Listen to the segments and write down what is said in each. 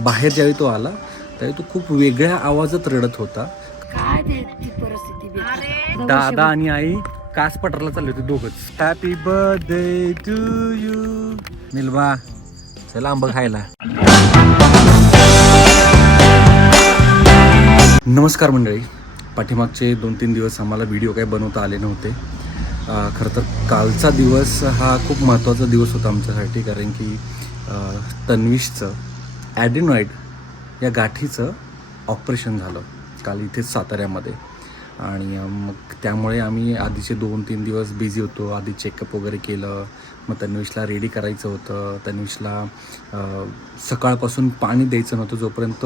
बाहेर ज्यावेळी तो आला त्यावेळी तो खूप वेगळ्या आवाजात रडत होता. काय ती परिस्थिती बेकार. दादा आणि आई कास पठारला चालले होते दोघंच. हॅपी बर्थडे टू यू निलवा, चला आंबा खायला. नमस्कार मंडळी, पाठीमागचे 2-3 दिवस आम्हाला व्हिडिओ काही बनवता आले नव्हते. खरं तर कालचा दिवस हा खूप महत्त्वाचा दिवस होता आमच्यासाठी, कारण की तन्विशचं ॲडेनॉइड या गाठीचं ऑपरेशन झालं काल इथेच साताऱ्यामध्ये. आणि मग त्यामुळे आम्ही आधीचे 2-3 दिवस बिझी होतो. आधी चेकअप वगैरे केलं, मग तन्विशला रेडी करायचं होतं. तन्विशला सकाळपासून पाणी द्यायचं नव्हतं जोपर्यंत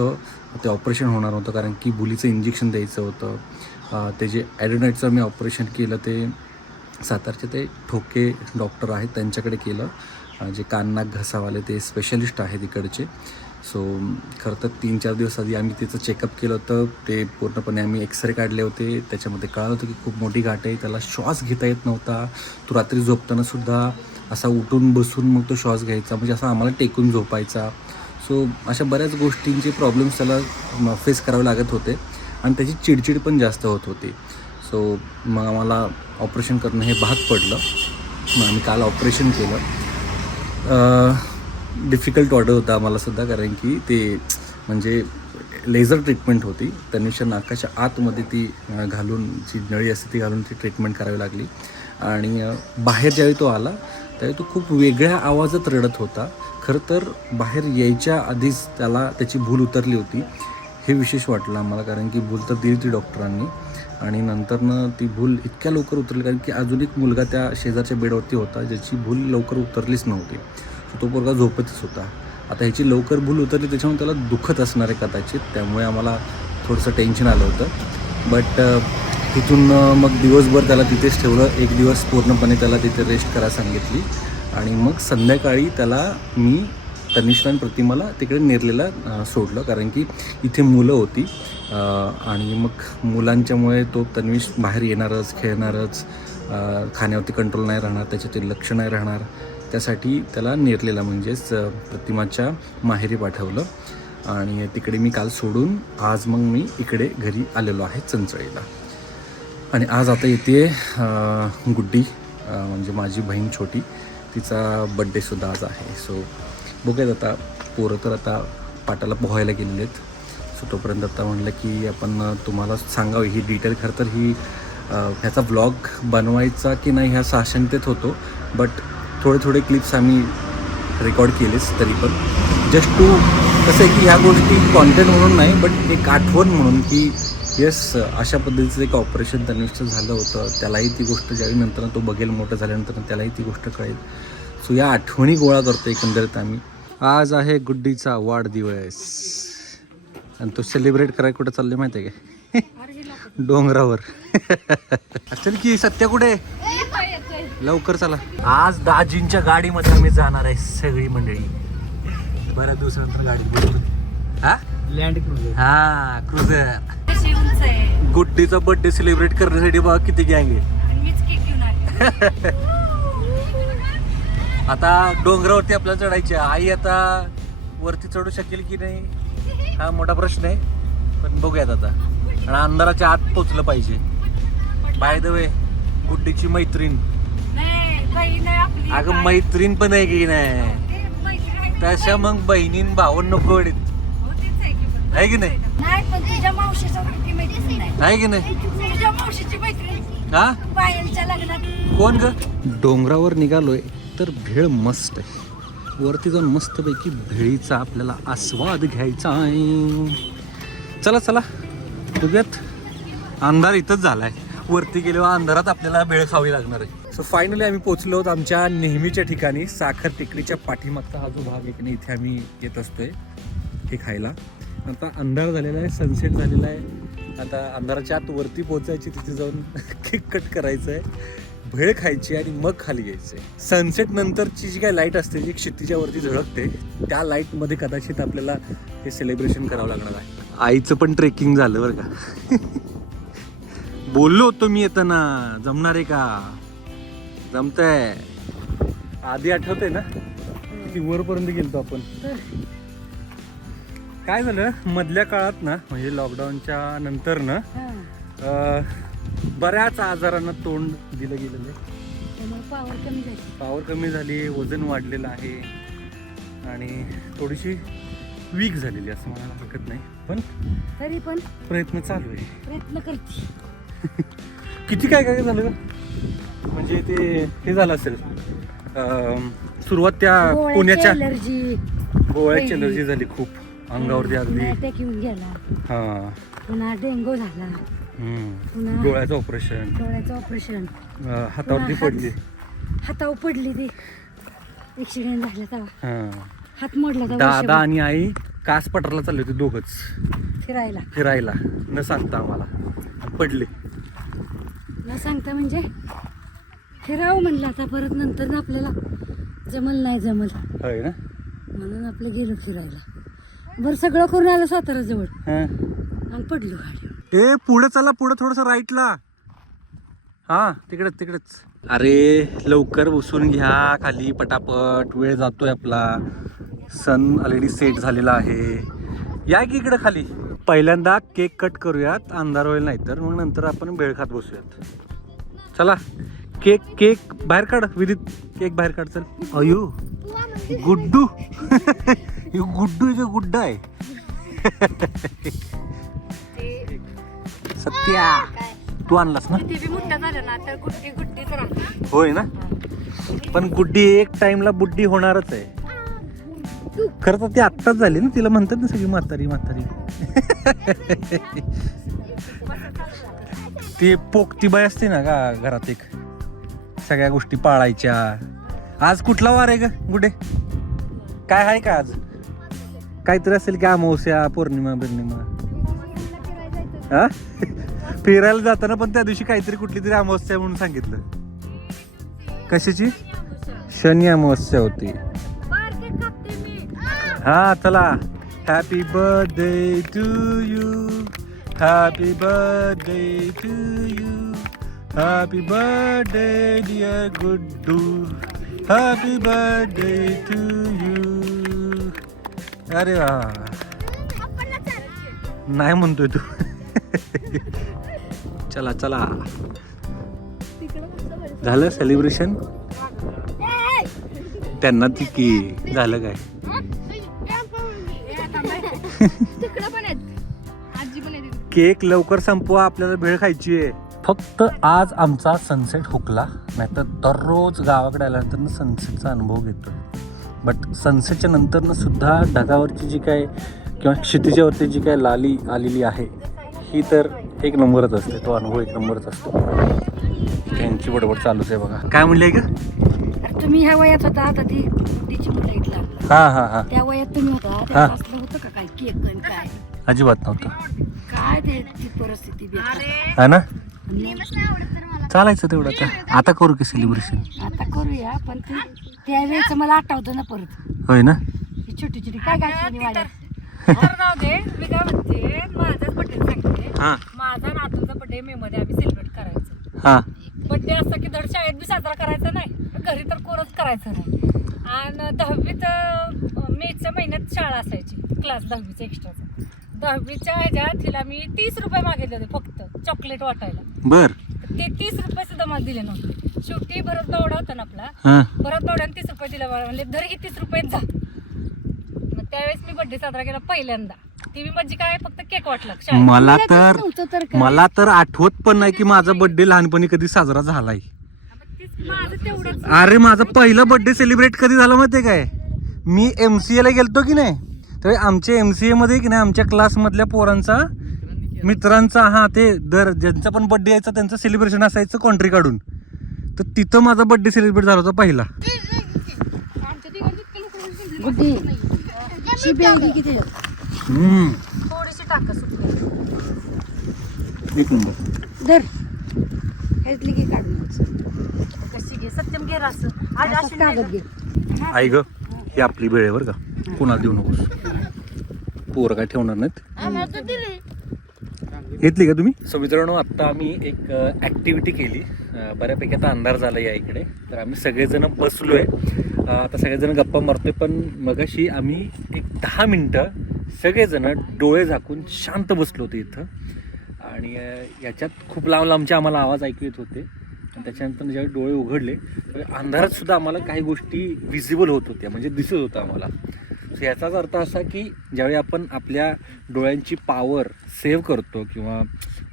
ते ऑपरेशन होणार होतं, कारण की बुलीचं इंजेक्शन द्यायचं होतं. ते जे ॲडेनॉइडचं मी ऑपरेशन केलं ते सातारचे ते ठोके डॉक्टर आहेत त्यांच्याकडे केलं, जे कान नाक घसावाले ते स्पेशलिस्ट आहेत इकडचे. सो खरं तर 3-4 दिवस आधी आम्ही तिचं चेकअप केलं होतं. ते पूर्णपणे आम्ही एक्सरे काढले होते. त्याच्यामध्ये कळलं होतं की खूप मोठी गाठ आहे, त्याला श्वास घेता येत नव्हता. तो रात्री झोपतानासुद्धा असा उठून बसून मग तो श्वास घ्यायचा, म्हणजे असा आम्हाला टेकून झोपायचा. सो अशा बऱ्याच गोष्टींचे प्रॉब्लेम्स त्याला फेस करावे लागत होते आणि त्याची चिडचिड पण जास्त होत होती. सो मग आम्हाला ऑपरेशन करणं हे भाग पडलं. मग आम्ही काल ऑपरेशन केलं. डिफिकल्ट ऑर्डर होता आम्हालासुद्धा, कारण की ते म्हणजे लेझर ट्रीटमेंट होती. तन्विषच्या नाकाच्या आतमध्ये ती घालून, जी नळी असते ती घालून ती ट्रीटमेंट करावी लागली. आणि बाहेर ज्यावेळी तो आला त्यावेळी तो खूप वेगळ्या आवाजात रडत होता. खरं तर बाहेर यायच्या आधीच त्याची भूल उतरली होती, हे विशेष वाटलं आम्हाला, कारण की भूल तर दिली ती डॉक्टरांनी. आणि नंतरनं ती भूल इतक्या लवकर उतरली, कारण की अजून एक मुलगा त्या शेजारच्या बेडवरती होता ज्याची भूल लवकर उतरलीच नव्हती. तो पोरगा झोपतच होता. आता ह्याची लवकर भूल उतरली त्याच्यामुळे त्याला दुखत असणार आहे कदाचित, त्यामुळे आम्हाला थोडंसं टेन्शन आलं होतं. बट तिथून मग दिवसभर त्याला तिथेच ठेवलं. एक दिवस पूर्णपणे त्याला तिथे रेस्ट करायला सांगितली आणि मग संध्याकाळी त्याला मी तनिष्का आणि प्रतिमाला तिकडे नेरलेला सोडलं, कारण की इथे मुलं होती. आणि मग मुलांच्यामुळे तो तन्विश बाहेर येणारच, खेळणारच, खाण्यावरती कंट्रोल नाही राहणार, त्याच्यातील लक्ष नाही राहणार. त्यासाठी त्याला नेरलेला, म्हणजेच प्रतिमाच्या माहेरी पाठवलं. आणि तिकडे मी काल सोडून आज मग मी इकडे घरी आलेलो आहे चंचळीला. आणि आज आता येते गुड्डी, म्हणजे माझी बहीण छोटी, तिचा बड्डेसुद्धा आज आहे. सो बघूयात आता. पोरं तर आता पाटाला पोहायला गेलेले आहेत. सो तोपर्यंत आता म्हटलं की आपण तुम्हाला सांगावी ही डिटेल. खरं तर ह्याचा व्लॉग बनवायचा की नाही ह्या साशंकतेत होतो, बट थोडे क्लिप्स आम्ही रेकॉर्ड केलेच. तरी पण जस्ट टू कसं आहे की ह्या गोष्टी कॉन्टेंट म्हणून नाही, बट एक आठवण म्हणून की येस, अशा पद्धतीचं एक ऑपरेशन तन्विष्ट झालं होतं. त्यालाही ती गोष्ट ज्यावेळी नंतर तो बघेल मोठं झाल्यानंतर त्यालाही ती गोष्ट कळेल. सो या आठवणी गोळा करतो एकंदरीत आम्ही. आज आहे गुड्डीचा वाढदिवस आणि तो सेलिब्रेट करायला कुठं चालले माहिती आहे का? डोंगरावर. चल की सत्य कुठे, लवकर चला. आज दाजींच्या गाडीमध्ये आम्ही जाणार आहे सगळी मंडळी. बऱ्याच दिवसानंतर गाडी बोलून. हा लँड क्रुझर. हा क्रुझर. गुड्डीचा बर्थडे सेलिब्रेट करण्यासाठी बघा किती गँग आहे. आता डोंगरावरती आपल्याला चढायची. आई आता वरती चढू शकेल की नाही हा मोठा प्रश्न आहे, पण बघूयात आता. आणि अंधाराच्या आत पोचलं पाहिजे. बाय द वे, गुड्डीची मैत्रीण, अगं मैत्रीण पण आहे की नाही, तशा मग बहिणीन भावन नको आहे की नाही, आहे की नाही? हा कोण ग? डोंगरावर निघालोय तर भेळ मस्त आहे. वरती जाऊन मस्तपैकी भेळीचा आपल्याला आस्वाद घ्यायचा आहे. चला चला बघूयात. अंधार इथंच झालाय, वरती गेल्यावर अंधारात आपल्याला भेळ खावी लागणार आहे. सो फायनली आम्ही पोचलो आहोत आमच्या नेहमीच्या ठिकाणी. साखर टेकडीच्या पाठीमागचा हा जो भाग आहे, इथे आम्ही येत असतोय हे खायला. आता अंधार झालेला आहे, सनसेट झालेला आहे. आता अंधाराच्या आत वरती पोचायची, तिथे जाऊन केक कट करायचं आहे, भेळ खायची आणि मग खाली यायचं आहे. सनसेट नंतरची जी काही लाईट असते, जी क्षितिजा वरती झळकते, त्या लाईटमध्ये कदाचित आपल्याला हे सेलिब्रेशन करावं लागणार आहे. आईचं पण ट्रेकिंग झालं बरं का. बोललो होतो मी येताना, जमणार आहे का? जमतंय. आधी आठवतंय ना किती वरपर्यंत गेलतो आपण. काय झालं मधल्या काळात ना म्हणजे लॉकडाऊनच्या नंतर ना बऱ्याच आजारांना तोंड दिलं गेलेलं आहे. त्यामुळे पावर कमी झाली. पावर कमी झाली, वजन वाढलेलं आहे आणि थोडीशी वीक झालेली असं म्हणायला हरकत नाही, पण तरी पण प्रयत्न चालू आहे. प्रयत्न करते. किती काय काय झालं म्हणजे ते हे झालं असेल सुरुवात त्या पुण्याच्या एलर्जी, गोळ्याची एलर्जी झाली खूप अंगावरती अगदी. अटॅक येऊन गेला, हा पुन्हा डेंगू झाला, पुन्हा डोळ्याचं ऑपरेशन, डोळ्याचं ऑपरेशन, हातावरती पडली, हातावर पडली, ती ऍक्सिडेंट झाला तेव्हा हा. हात मोडला तेव्हा. दादा आणि आई कास पठारला चालले होते दोघच फिरायला न सांगता आम्हाला, पडले. न सांगता म्हणजे फिरावं म्हणलं आता परत नंतर आपल्याला जमल नाही जमल होय ना. म्हणून आपलं गेलो फिरायला. बरं सगळं करून आलं सातारा जवळ आणि पडलो गाडी. ए पुढे चला, पुढे थोडस राईटला. हा तिकडेच. अरे लवकर बसून घ्या खाली पटापट, वेळ जातोय आपला. सन ऑलरेडी सेट झालेला आहे. या की इकडे खाली. पहिल्यांदा केक कट करूयात, अंधार होईल नाही तर, मग नंतर आपण भेळ खात बसूयात. चला केक बाहेर काढ विदित, केक बाहेर काढ. चल. अयो गुड्डू गुड्डू एक गुड्डा आहे. सत्या तू आणलास ना. होय ना, पण गुड्डी एक टाइमला बुड्डी होणारच आहे. खरं तर ती आत्ताच झाली ना, तिला म्हणतात ना सगळी म्हातारी. ती पोकती बाई असते ना का घरात, एक सगळ्या गोष्टी पाळायच्या. आज कुठला वार आहे ग गुडे, काय आहे का आज? काहीतरी असेल की अमावस्या, पौर्णिमा बिर्णिमा. हा फिरायला जाताना पण त्या दिवशी काहीतरी कुठली तरी अमावस्या म्हणून सांगितलं. कशाची? शनी अमावस्या होती. हा चला. Happy birthday to you, happy birthday to you, happy birthday dear Guddu, happy birthday to you. अरे वा, नाही म्हणतोय तू. चला झालं सेलिब्रेशन. त्यांना ती की झालं काय. केक लवकर संपवा, आपल्याला भेळ खायची आहे. फक्त आज आमचा सनसेट हुकला, नाहीतर दररोज गावाकडे आल्यानंतर सनसेटचा अनुभव घेतो. बट सनसेटच्या नंतर सुद्धा ढगावरची जी काय किंवा क्षितिजावरती जी काय लाली आलेली आहे ही तर एक नंबरच असते. तो अनुभव एक नंबरच असतो. त्यांची बडबड चालूच आहे बघा. काय म्हणले ग तुम्ही ह्या वयात होता, आता ती तिची मुलं इथला. हा त्या वयात तुम्ही होता, असलं होतं का काय केक आणि काय? अजिबात नव्हतं. काय ते ती परिस्थिती बेकार. हा ना, चालायचं तेवढं. आता करू की सेलिब्रेशन. आता करूया, पण त्यावेळेच मला आठवतं ना परत. होय ना, ही छोटी काय गायची वाड्या. जाऊ दे, मी काय म्हणते, माझाच बड्डे सांगते. माझा नातूचा बड्डे मे मध्ये आम्ही सेलिब्रेट करायचं. हा बड्डे असं की दर शाळेत बी साजरा करायचा नाही, घरी तर कोणच करायचं नाही. आणि 10वीत मेच्या महिन्यात शाळा असायची, क्लास 10वीचा एक्स्ट्राचा. 10वीच्या ह्याच्यात तिला मी 30 रुपये मागितले होते फक्त चॉकलेट वाटायला. बर, ते 30 रुपये सुद्धा मला दिले नव्हते. शेवटी भरत दौडा होता ना आपला, भरत दौड्याने 30 रुपये दिला. म्हणजे धर ही 30 रुपये जा. मग त्यावेळेस मी बड्डे साजरा केला पहिल्यांदा. ती बी माझी काय फक्त केक वाटला. मला तर आठवत पण नाही की माझा बर्थडे लहानपणी कधी साजरा झालाय. अरे माझा पहिला बर्थडे सेलिब्रेट कधी झाला माहितीये काय? मी MCA ला गेलतो की नाही, तर आमच्या MCA मध्ये की नाही आमच्या क्लास मधल्या पोरांचा मित्रांचा, हा ते दर ज्यांचा पण बर्थडे यायचा त्यांचं सेलिब्रेशन असायचं कॉन्ट्री काढून. तर तिथं माझा बर्थडे सेलिब्रेट झाला होता पहिला. गुड्डी शिबी आहे किती? थोडीशी टाका सुटली. एक नंबर. दर हेतली की काढून कशी घे सत्यम घे असं. असं कागद घे. आई ग, ही आपली वेळ आहे बरं का, कोणाला देऊ नकोस. पोरं काय ठेवणार नाहीत. घेतली का तुम्ही? सो मित्रांनो, आत्ता आम्ही एक ॲक्टिव्हिटी केली. बऱ्यापैकी आता अंधार झाला या इकडे, तर आम्ही सगळेजण बसलोय. आता सगळेजण गप्पा मारतोय. पण मगाशी आम्ही एक 10 मिनटं सगळेजण डोळे झाकून शांत बसलो होते इथं. आणि याच्यात खूप लांब लांबचे आम्हाला आवाज ऐकू येत होते. आणि त्याच्यानंतर ज्यावेळी डोळे उघडले अंधारात सुद्धा आम्हाला काही गोष्टी विजिबल होत होत्या, म्हणजे दिसत होतं आम्हाला. सो याचाच अर्थ असा की ज्यावेळी आपण आपल्या डोळ्यांची पॉवर सेव्ह करतो किंवा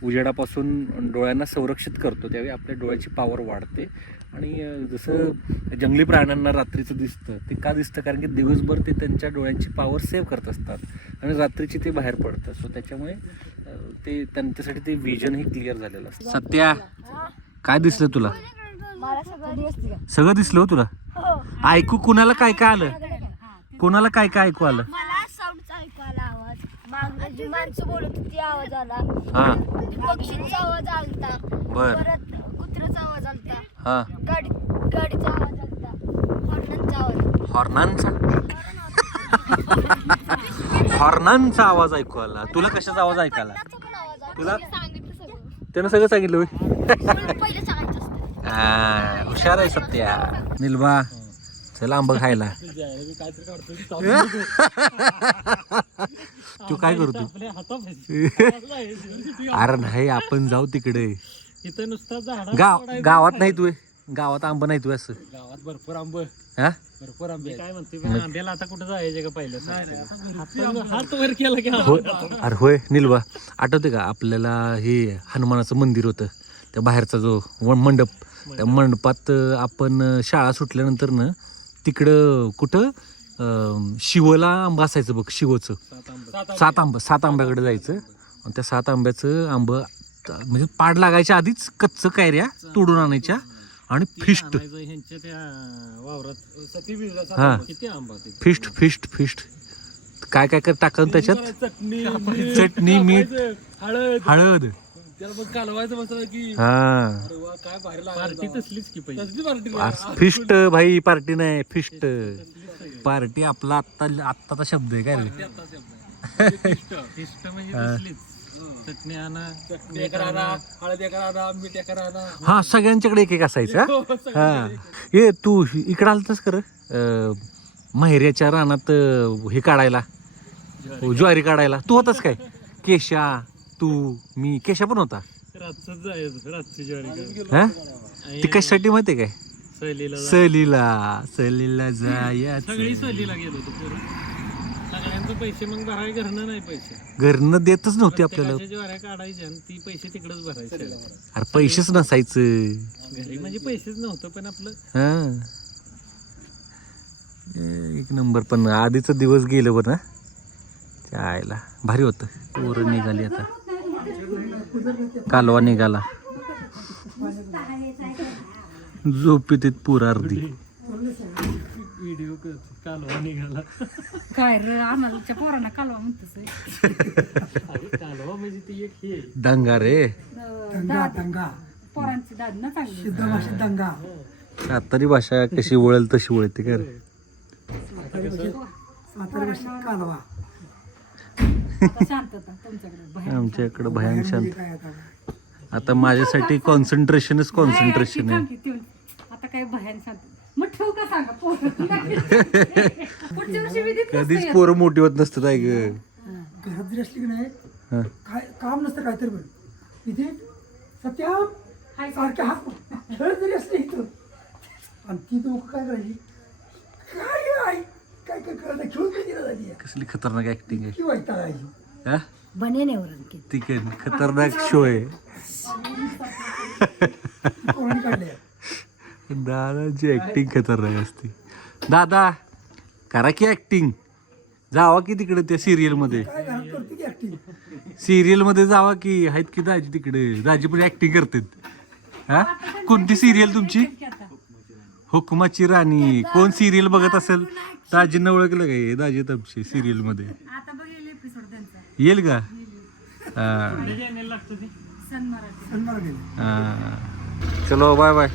उजेडापासून डोळ्यांना संरक्षित करतो, त्यावेळी आपल्या डोळ्याची पॉवर वाढते. आणि जसं जंगली प्राण्यांना रात्रीचं दिसतं, ते का दिसतं? कारण की दिवसभर ते त्यांच्या डोळ्यांची पॉवर सेव्ह करत असतात आणि रात्रीची ते बाहेर पडतं. सो त्याच्यामुळे ते त्यांच्यासाठी ते विजन हे क्लिअर झालेलं असतं. सत्या, काय दिसलं तुला? सगळं दिसलं हो तुला? ऐकू कुणाला काय काय आलं? कोणाला काय काय ऐकू आलं? मला साऊंडचा ऐकू आला आवाज. मागं जी माणसं बोलत होती आवाज आला. हा पक्षींचा आवाज आलता. बर. परत कुत्र्याचा आवाज आलता. हा गाडीचा आवाज आलता. हॉर्नचा आवाज. हॉर्नांचा आवाज ऐकू आला. तुला कशाचा आवाज ऐकायला? पण आवाज आला. तुला सांगितलं सगळं. त्यानं सगळं सांगितलं होय? पहिले सांगायचं असतं. हुशार आहे सत्या. निलबा चला आंबा खायला. तू काय करतो? अरे नाही, आपण जाऊ तिकडे. इथं नुसतं गावात नाही तू? गावात आंबा नाही तू? असं गावात भरपूर आंबे, हा भरपूर आंबे. काय म्हणते आंब्याला आता कुठं जायचं का पहिलं? हात वर केला की अरे होय निलबा, आठवते का आपल्याला हे हनुमानाचं मंदिर होतं, त्या बाहेरचा जो मंडप, त्या मंडपात आपण शाळा सुटल्यानंतर ना तिकडं कुठं शिवला आंबा असायचं बघ, शिवचं 7 आंब्याकडे जायचं. आणि त्या 7 आंब्याचं आंब म्हणजे पाड लागायच्या आधीच कच्च कैऱ्या तोडून आणायच्या आणि फिस्ट, ह्यांच्या त्या वावरात हा किती आंबा ते फिस्ट काय काय कर टाकून त्याच्यात चटणी, मीठ, हळद, त्याला मग कालवायचं बसलं की हा काय भारी पार्टी तसलीच की पाहिजे. फिस्ट भाई, पार्टी नाही फिस्ट. पार्टी आपला आत्ताचा शब्द आहे काय रे? फिस्ट म्हणजे तसलीच. चटणी आणा, हळद आणा, मीठ आणा. हा सगळ्यांच्याकडे एक एक असायचं. हा ये तू इकडं आलतस कर माहेऱ्याच्या रानात हे काढायला, ज्वारी काढायला. तू होतास काय? केशा, तू, मी. केशा पण होता. रातच जायचं, रातची ज्वारी. हा ती कशासाठी माहितीये काय? सहलीला सहलीला जायचं. सगळी सहलीला गेलो होतो पोरं. सगळ्यांचे पैसे मग भराय घरनं नाही, पैसे घरनं देतच नव्हते आपल्याला. ज्वाऱ्या काढायच्या आणि ती पैसे तिकडेच भरायचे. अरे पैसेच नसायचं घरी, म्हणजे पैसेच नव्हतं पण आपलं. हा एक नंबर. पण आधीच दिवस गेलं बरं ना, त्याला भारी होतं. पोरं निघाली आता, कालवा निघाला, झोपीत पूर अर्धी. व्हिडिओ कालवा निघाला. काय रे, आम्हाला पोरांना कालवा म्हणतोस? कालवा म्हणजे ती एक हे दंगा रे, पोरांची दाद ना चांगली. सातारी भाषा कशी वळेल तशी वळते का रे? आता शांतता तुमच्याकडे बाहेर. आमच्या इकडं भयान शांत. आता माझ्यासाठी कॉन्सन्ट्रेशन आहे. आता काय भयान शांत. मग ठेवू का सांगा पोरं? पुढच्या वर्षी विधीत कधीच पोरं मोठी होत नसतात. आहे ग घरात जरी असली की नाही, हा. काय काम नसतं काहीतरी पण इथे सत्या सारख्या हात खेळ जरी असले इथं, आणि ती लोक काय करायची, काय आहे काय काय करत खेळून मी दिला जाते कसली खतरनाक ऍक्टिंग आहे. की वैतागायची. हा बनेनेवर ती काय खतरनाक शो आहे. कोणी काढले दादाची ऍक्टिंग खतरनाक असते. दादा करा की ऍक्टिंग, जावा की तिकडे त्या सिरियल मध्ये. काय घरात करते की ऍक्टिंग. सिरियल मध्ये जावा की, आहेत की दाजी तिकडे. दाजी पण ऍक्टिंग करतात. हा कोणती सिरियल तुमची? हुकुमाची राणी. कोण सिरियल बघत असेल? दाजींना ओळखलं काय? दाजी तुमची सिरियल मध्ये आता बघेल एपिसोड त्यांचा. येईल का? हा लागतं ते. सन मराठी. सन्मान केले. हा. चलो बाय बाय.